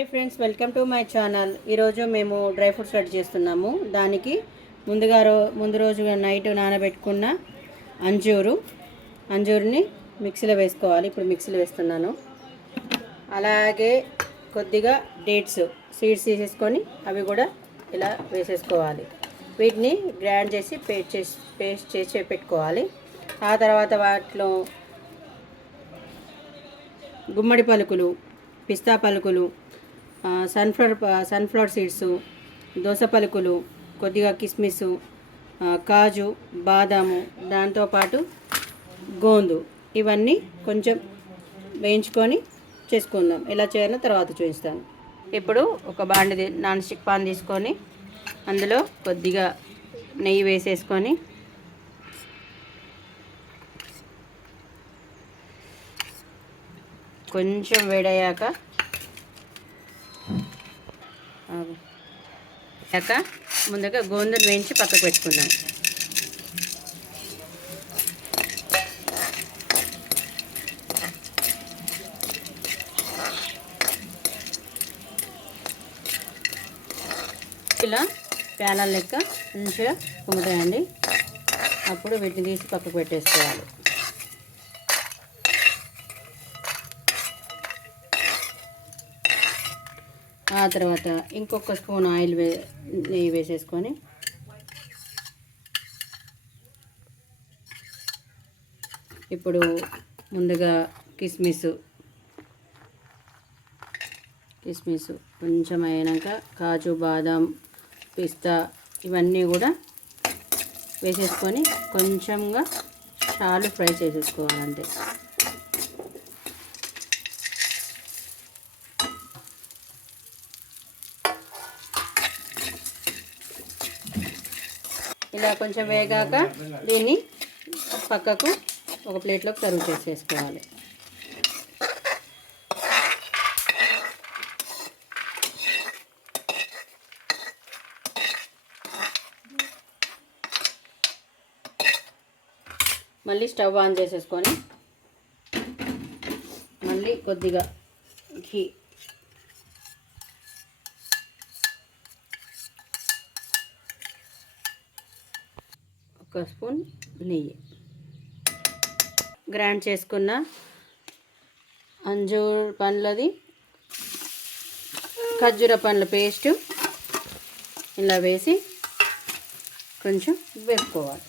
Hi friends, welcome to my channel. ఈరోజు మేము dry fruits ready చేస్తున్నాము. దానికి ముందు రోజు నైట్ నానబెట్టుకున్న అంజూరుని మిక్సీలో వేసుకోవాలి. ఇప్పుడు మిక్సీలో వేస్తున్నాను. అలాగే కొద్దిగా డేట్స్ సీడ్స్ తీసేసుకొని అవి కూడా ఇలా వేసేసుకోవాలి. వీటిని గ్రైండ్ చేసి పేస్ట్ చేసి పెట్టుకోవాలి. ఆ తర్వాత వాటిలో గుమ్మడి పలుకులు, పిస్తా పలుకులు, సన్ఫ్లవర్ సీడ్స్, దోస పలుకులు, కొద్దిగా కిస్మిస్, కాజు, బాదాము, దాంతోపాటు గోందు, ఇవన్నీ కొంచెం వేయించుకొని చేసుకుందాం. ఎలా చేయాలో తర్వాత చూపిస్తాను. ఇప్పుడు ఒక నాన్ స్టిక్ పాన్ తీసుకొని అందులో కొద్దిగా నెయ్యి వేసేసుకొని కొంచెం వేడయ్యాక ముందుగా గోందును వేయించి పక్కకు పెట్టుకుందాం. ఇలా ప్యానల్ లెక్క మంచిగా పొంగుతాయండి. అప్పుడు వీటిని తీసి పక్కకు పెట్టేసుకోవాలి. ఆ తర్వాత ఇంకొక స్పూన్ నెయ్యి వేసేసుకొని ఇప్పుడు ముందుగా కిస్మిస్ కొంచెం అయినాక కాజు, బాదాం, పిస్తా ఇవన్నీ కూడా వేసేసుకొని కొంచెంగా చాలు ఫ్రై చేసేసుకోవాలంటే. ఇలా కొంచెం వేగాక దీన్ని పక్కకు ఒక ప్లేట్లోకి సర్వ్ చేసేసుకోవాలి. మళ్ళీ స్టవ్ ఆన్ చేసేసుకొని మళ్ళీ కొద్దిగా ఘీ, ఒక స్పూన్ నెయ్యి, గ్రైండ్ చేసుకున్న అంజూర్ పండ్లది ఖర్జూర పండ్ల పేస్టు ఇలా వేసి కొంచెం వేపుకోవాలి.